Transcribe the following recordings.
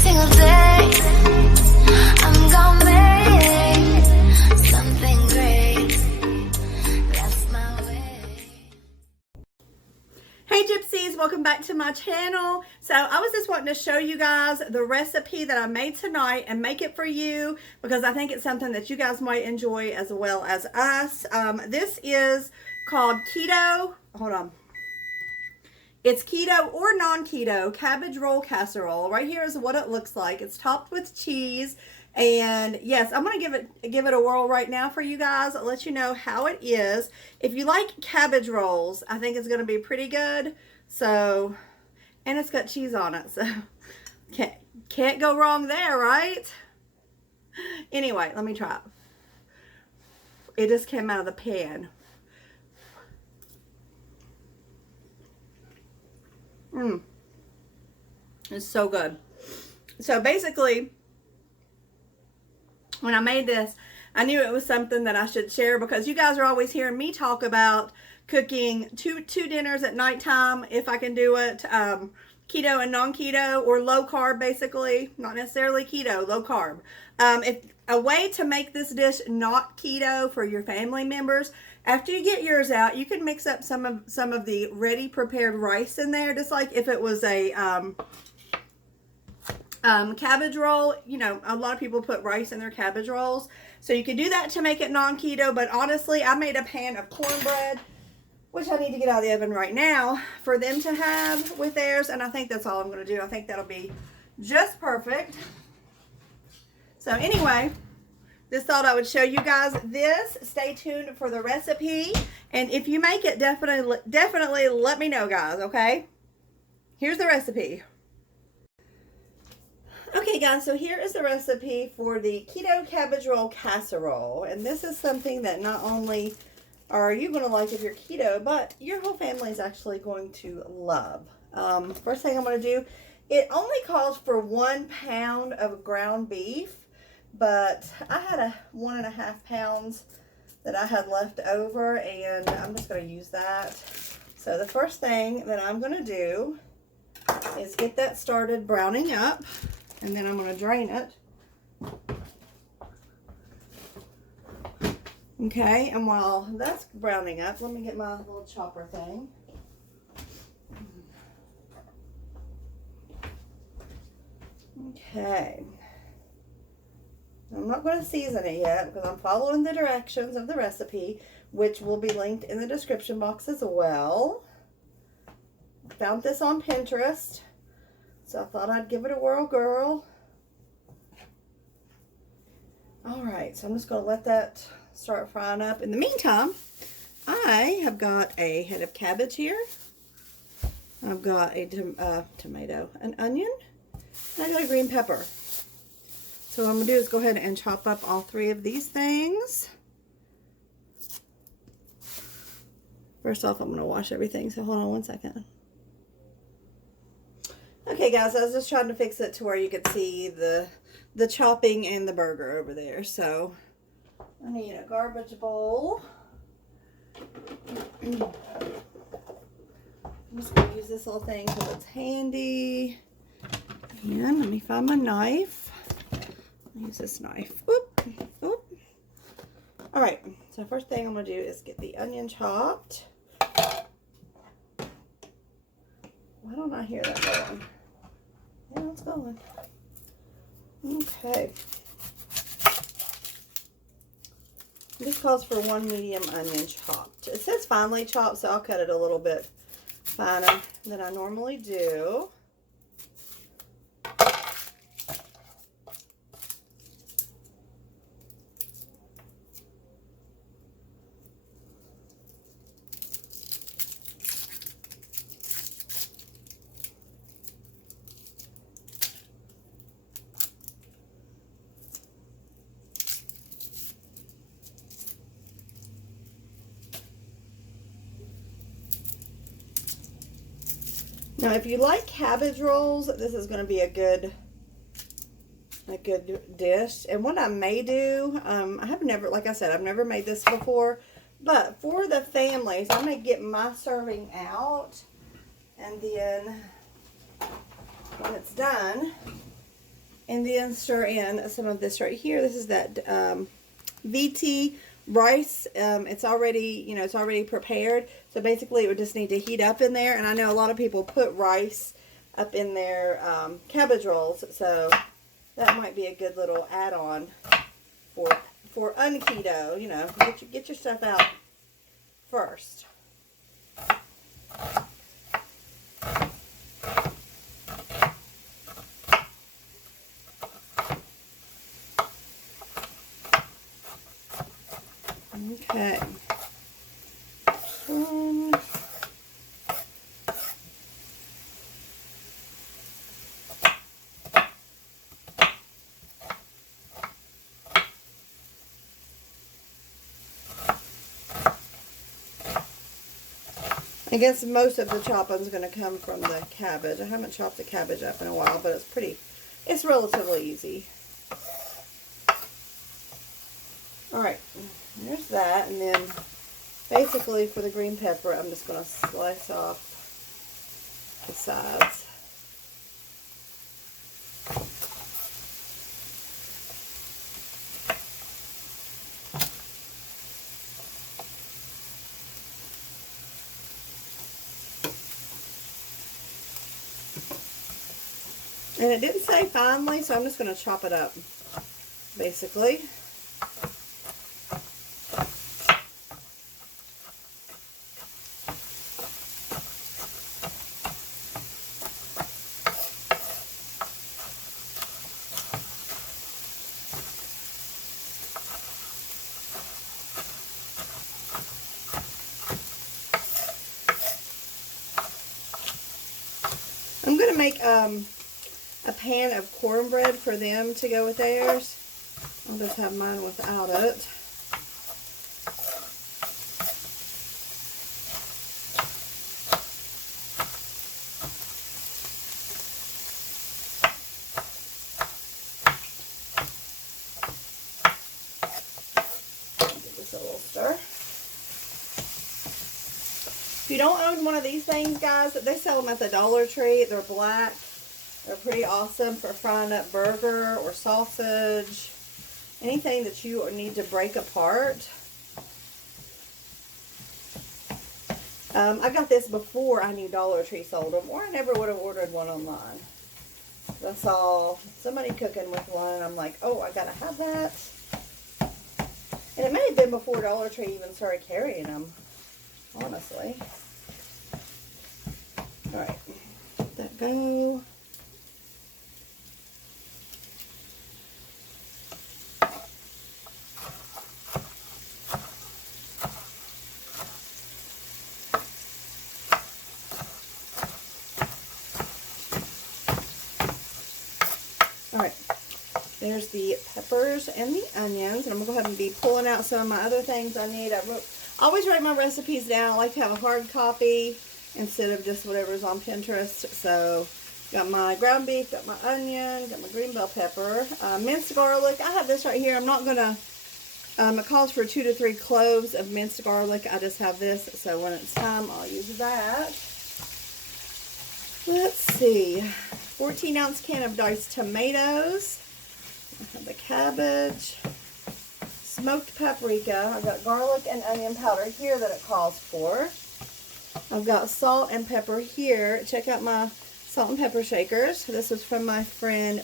single day. I'm gonna make something great. That's my way. Hey Gypsies, welcome back to my channel. So I was just wanting to show you guys the recipe that I made tonight and make it for you because I think it's something that you guys might enjoy as well as us. This is called keto. Hold on. It's keto or non-keto cabbage roll casserole. Right here is what it looks like. It's topped with cheese. And yes, I'm going to give it a whirl right now for you guys. I'll let you know how it is. If you like cabbage rolls, I think it's going to be pretty good. So, and it's got cheese on it. So, can't go wrong there, right? Anyway, let me try it. It just came out of the pan. It's so good. So basically, when I made this, I knew it was something that I should share because you guys are always hearing me talk about cooking two dinners at nighttime if I can do it, keto and non-keto or low carb, basically, not necessarily keto, low carb. If a way to make this dish not keto for your family members, after you get yours out, you can mix up some of the ready prepared rice in there, just like if it was a cabbage roll. You know, a lot of people put rice in their cabbage rolls, so you can do that to make it non-keto. But honestly, I made a pan of cornbread, which I need to get out of the oven right now for them to have with theirs, and I think that's all I'm going to do. I think that'll be just perfect. So anyway, just thought I would show you guys this. Stay tuned for the recipe, and if you make it, definitely let me know, guys, okay? Here's the recipe. Okay guys, so here is the recipe for the keto cabbage roll casserole, and this is something that not only are you going to like if you're keto, but your whole family is actually going to love. First thing I'm going to do, it only calls for 1 pound of ground beef, but I had 1.5 pounds that I had left over, and I'm just going to use that. So the first thing that I'm going to do is get that started browning up, and then I'm going to drain it. Okay, and while that's browning up, let me get my little chopper thing. Okay. I'm not going to season it yet because I'm following the directions of the recipe, which will be linked in the description box as well. I found this on Pinterest, so I thought I'd give it a whirl, girl. Alright, so I'm just going to let that start frying up. In the meantime, I have got a head of cabbage here. I've got a tomato, an onion, and I got a green pepper. So what I'm going to do is go ahead and chop up all 3 of these things. First off, I'm going to wash everything, so hold on 1 second. Okay guys, I was just trying to fix it to where you could see the chopping and the burger over there. So I need a garbage bowl. I'm just going to use this little thing because it's handy. And let me find my knife. I'll use this knife. Oop, oop. Alright, so first thing I'm going to do is get the onion chopped. Why don't I hear that going? Yeah, it's going. Okay. This calls for 1 medium onion chopped. It says finely chopped, so I'll cut it a little bit finer than I normally do. Now, if you like cabbage rolls, this is going to be a good dish. And what I may do, I have never, like I said, I've never made this before, but for the families, I may get my serving out, and then when it's done, And then stir in some of this right here. This is that VT rice. It's already, you know, it's already prepared. So basically it would just need to heat up in there. And I know a lot of people put rice up in their cabbage rolls. So that might be a good little add-on for unketo. You know, get your stuff out first. Okay. I guess most of the chopping is going to come from the cabbage. I haven't chopped the cabbage up in a while, but it's relatively easy. Alright, there's that, and then basically for the green pepper, I'm just going to slice off the sides. And it didn't say finely, so I'm just going to chop it up, basically. I'm going to make a pan of cornbread for them to go with theirs. I'll just have mine without it. Give this a little stir. If you don't own one of these things, guys, they sell them at the Dollar Tree. They're black. They're pretty awesome for frying up burger or sausage. Anything that you need to break apart. I got this before I knew Dollar Tree sold them, or I never would have ordered one online. I saw somebody cooking with one, and I'm like, oh, I gotta have that. And it may have been before Dollar Tree even started carrying them, honestly. Alright, let that go. Alright, there's the peppers and the onions, and I'm going to go ahead and be pulling out some of my other things I need. I always write my recipes down. I like to have a hard copy instead of just whatever's on Pinterest. So, got my ground beef, got my onion, got my green bell pepper, minced garlic. I have this right here. I'm not going to, it calls for 2 to 3 cloves of minced garlic. I just have this, so when it's time, I'll use that. Let's see. 14-ounce can of diced tomatoes. I have the cabbage. Smoked paprika. I've got garlic and onion powder here that it calls for. I've got salt and pepper here. Check out my salt and pepper shakers. This is from my friend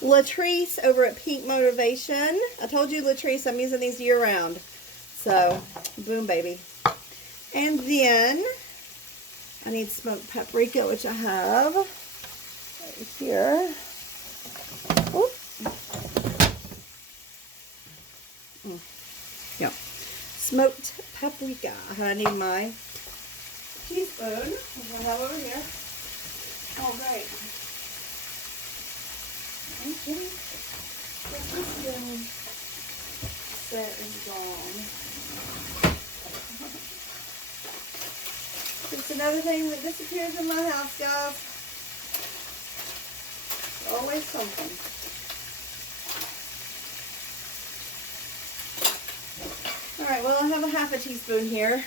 Latrice over at Peak Motivation. I told you, Latrice, I'm using these year round. So, boom, baby. And then I need smoked paprika, which I have right here. Oop. Yeah. Smoked paprika. I need my teaspoon, which I have over here. Oh, great. Are you kidding? This set is gone. It's another thing that disappears in my house, guys. Always something. Alright, well, I have a half a teaspoon here.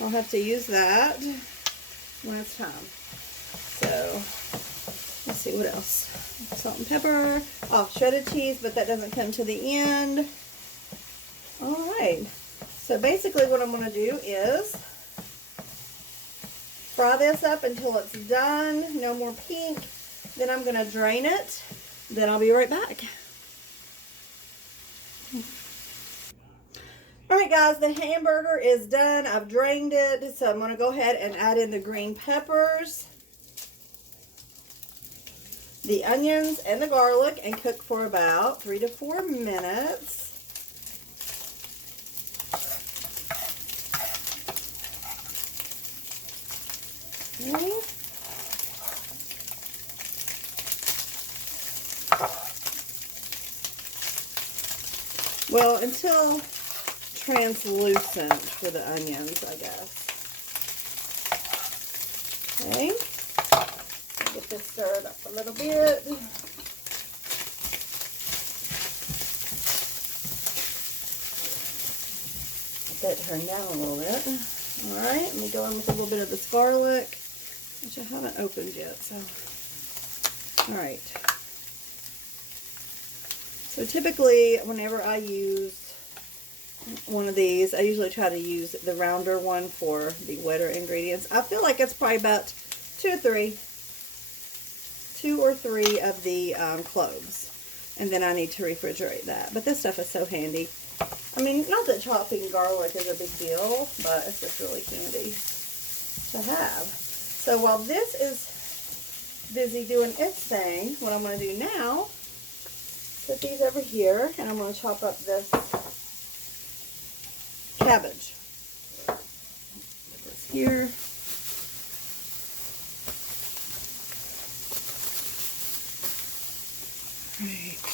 I'll have to use that when it's time. So, let's see what else. Salt and pepper. Oh, shredded cheese, but that doesn't come to the end. All right. So basically what I'm going to do is fry this up until it's done. No more pink. Then I'm going to drain it. Then I'll be right back. Alright guys, the hamburger is done. I've drained it. So I'm going to go ahead and add in the green peppers, the onions, and the garlic and cook for about 3 to 4 minutes. Okay. Well, until translucent for the onions, I guess. Okay. Get this stirred up a little bit. Let that turn down a little bit. Alright, let me go in with a little bit of this garlic, which I haven't opened yet, so. Alright. So typically, whenever I use one of these, I usually try to use the rounder one for the wetter ingredients. I feel like it's probably about 2 or 3 of the cloves. And then I need to refrigerate that. But this stuff is so handy. I mean, not that chopping garlic is a big deal, but it's just really handy to have. So while this is busy doing its thing, what I'm going to do now, put these over here, and I'm going to chop up this cabbage. Put this here. Right.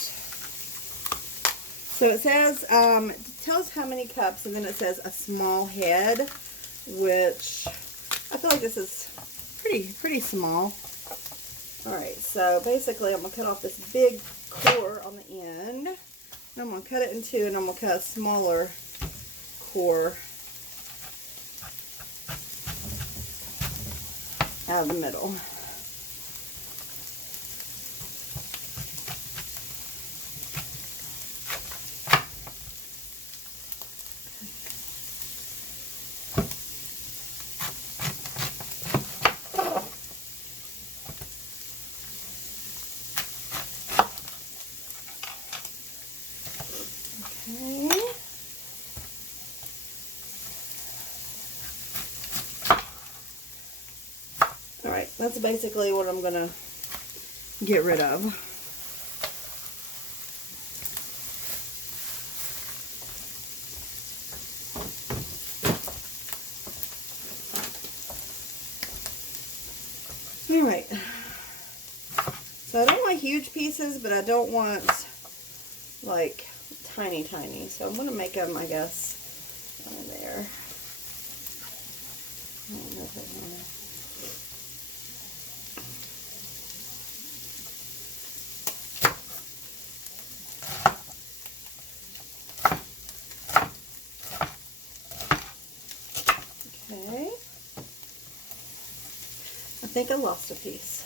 So it says, it tells how many cups, and then it says a small head, which I feel like this is pretty small. Alright, so basically I'm going to cut off this big core on the end. And I'm going to cut it in 2, and I'm going to cut a smaller core out of the middle. Alright, that's basically what I'm going to get rid of. Alright, so I don't want huge pieces, but I don't want like tiny, so I'm going to make them, I guess, one in there. I don't know if I want to. Okay, I think I lost a piece.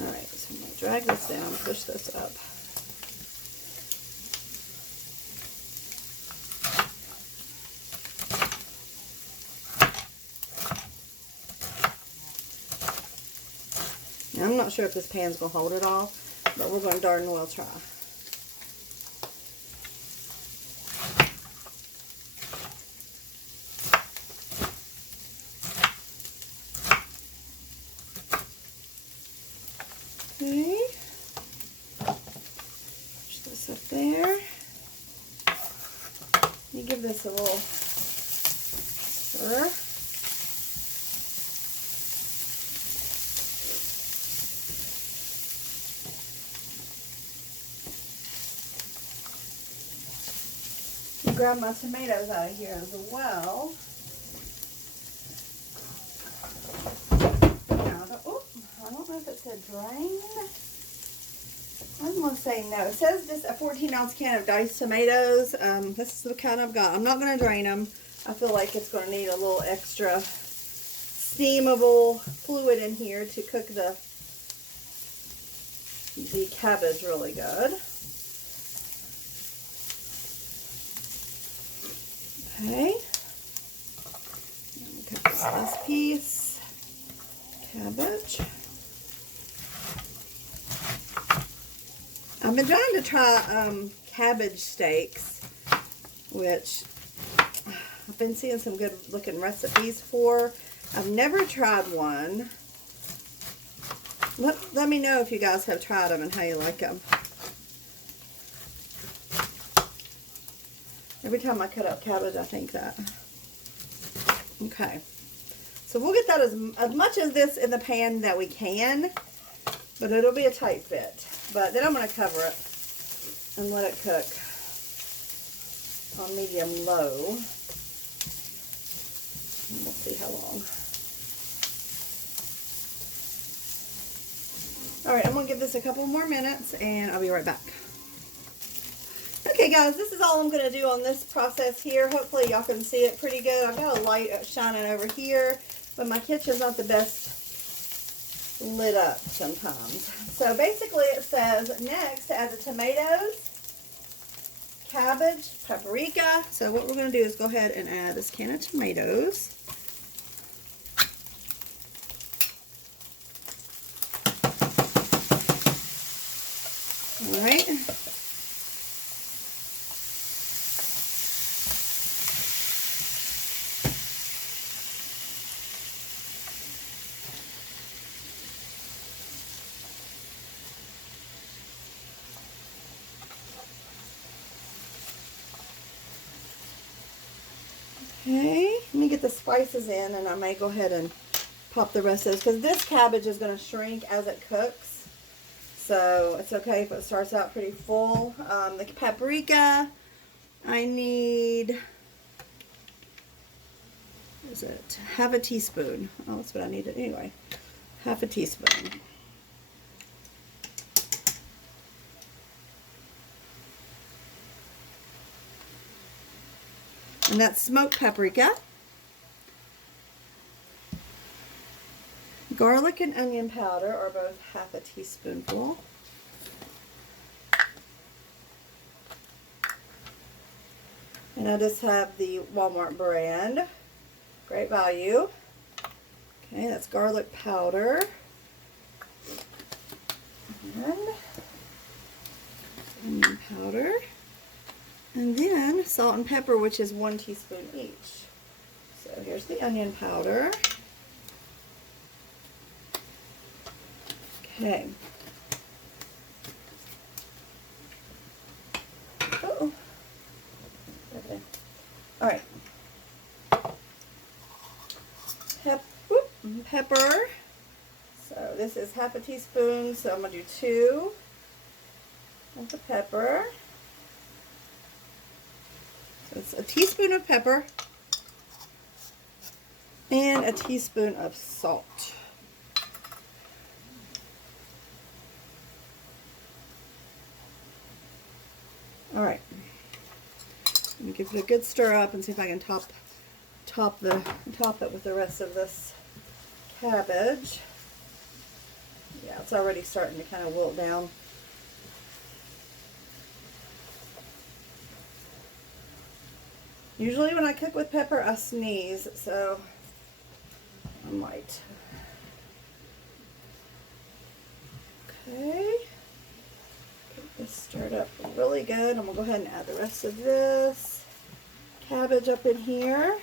Alright, so I'm going to drag this down, push this up. Now, I'm not sure if this pan's going to hold it all, but we're going to darn well try. Okay, push this up there. Let me give this a little stir. Grab my tomatoes out of here as well. Now, I don't know if it said drained. I'm going to say no. It says just a 14-ounce can of diced tomatoes. This is the kind I've got. I'm not going to drain them. I feel like it's going to need a little extra steamable fluid in here to cook the cabbage really good. Okay. Cook this last piece. Cabbage. I've been trying to try cabbage steaks, which I've been seeing some good looking recipes for. I've never tried one. Let me know if you guys have tried them and how you like them. Every time I cut up cabbage, I think that. Okay. So we'll get that as much as this in the pan that we can, but it'll be a tight fit. But then I'm going to cover it and let it cook on medium low. And we'll see how long. Alright, I'm going to give this a couple more minutes and I'll be right back. Okay guys, this is all I'm going to do on this process here. Hopefully y'all can see it pretty good. I've got a light shining over here, but my kitchen's not the best lit up sometimes. So basically it says next add the tomatoes, cabbage, paprika. So what we're going to do is go ahead and add this can of tomatoes. Alright. Okay, let me get the spices in and I may go ahead and pop the rest of this because this cabbage is going to shrink as it cooks. So it's okay if it starts out pretty full. The paprika, I need, what is it? Half a teaspoon. Oh, that's what I needed anyway. Half a teaspoon. And that's smoked paprika. Garlic and onion powder are both half a teaspoonful. And I just have the Walmart brand. Great value. Okay, that's garlic powder. And onion powder. And then salt and pepper, which is 1 teaspoon each. So here's the onion powder. Okay. Oh. Okay. All right. Pepper. So this is half a teaspoon, so I'm going to do 2 of the pepper. So it's a teaspoon of pepper and a teaspoon of salt. All right, let me give it a good stir up and see if I can top it with the rest of this cabbage. Yeah, it's already starting to kind of wilt down. Usually when I cook with pepper, I sneeze, so I might. Okay. Get this stirred up really good. I'm going to go ahead and add the rest of this cabbage up in here.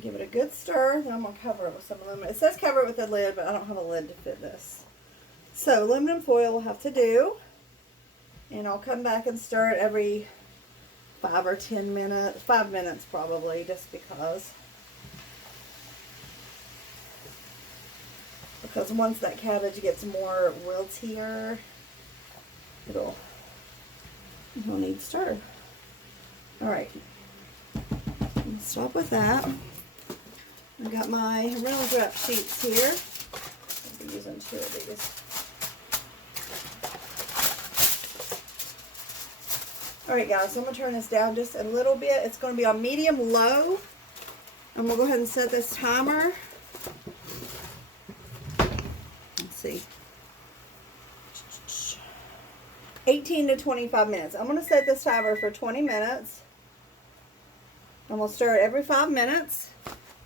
Give it a good stir, then I'm going to cover it with some aluminum. It says cover it with a lid, but I don't have a lid to fit this. So aluminum foil will have to do. And I'll come back and stir it every 5 or 10 minutes. 5 minutes probably, just because. Because once that cabbage gets more wiltier, it'll need stir. Alright. Stop with that. I've got my Reynolds wrap sheets here. I'll be using 2 of these. All right, guys, so I'm going to turn this down just a little bit. It's going to be on medium low. I'm going to go ahead and set this timer. Let's see. 18 to 25 minutes. I'm going to set this timer for 20 minutes. I'm going to stir it every 5 minutes.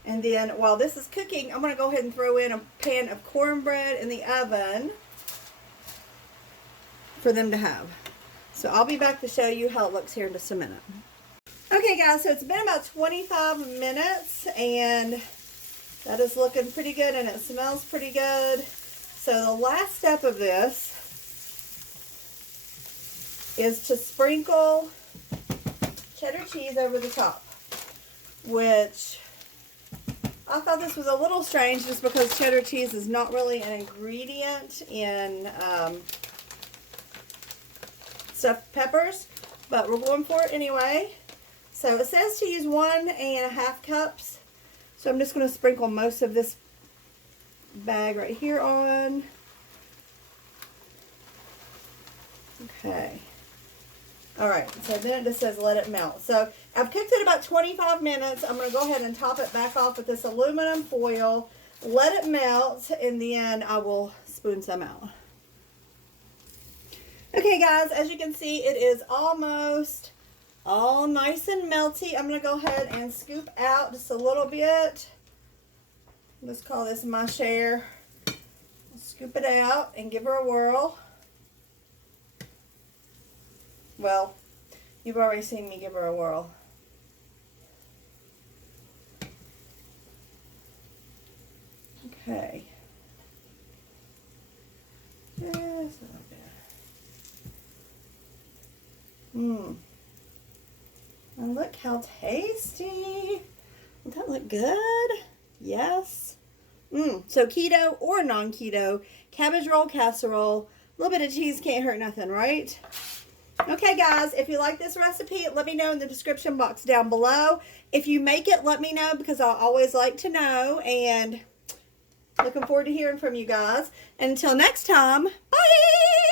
And then while this is cooking, I'm going to go ahead and throw in a pan of cornbread in the oven for them to have. So I'll be back to show you how it looks here in just a minute. Okay, guys, so it's been about 25 minutes, and that is looking pretty good, and it smells pretty good. So the last step of this is to sprinkle cheddar cheese over the top, which I thought this was a little strange just because cheddar cheese is not really an ingredient in stuffed peppers, but we're going for it anyway. So it says to use 1.5 cups. So I'm just going to sprinkle most of this bag right here on. Okay. Alright, so then it just says let it melt. So I've cooked it about 25 minutes. I'm going to go ahead and top it back off with this aluminum foil. Let it melt, and then I will spoon some out. Okay, guys, as you can see, it is almost all nice and melty. I'm going to go ahead and scoop out just a little bit. Let's call this my share. Scoop it out and give her a whirl. Well, you've already seen me give her a whirl. Okay. Just a little bit. And look how tasty. Does that look good? Yes. So keto or non-keto, cabbage roll casserole. A little bit of cheese can't hurt nothing, right? Okay, guys, if you like this recipe, let me know in the description box down below. If you make it, let me know, because I always like to know. And looking forward to hearing from you guys. Until next time, bye!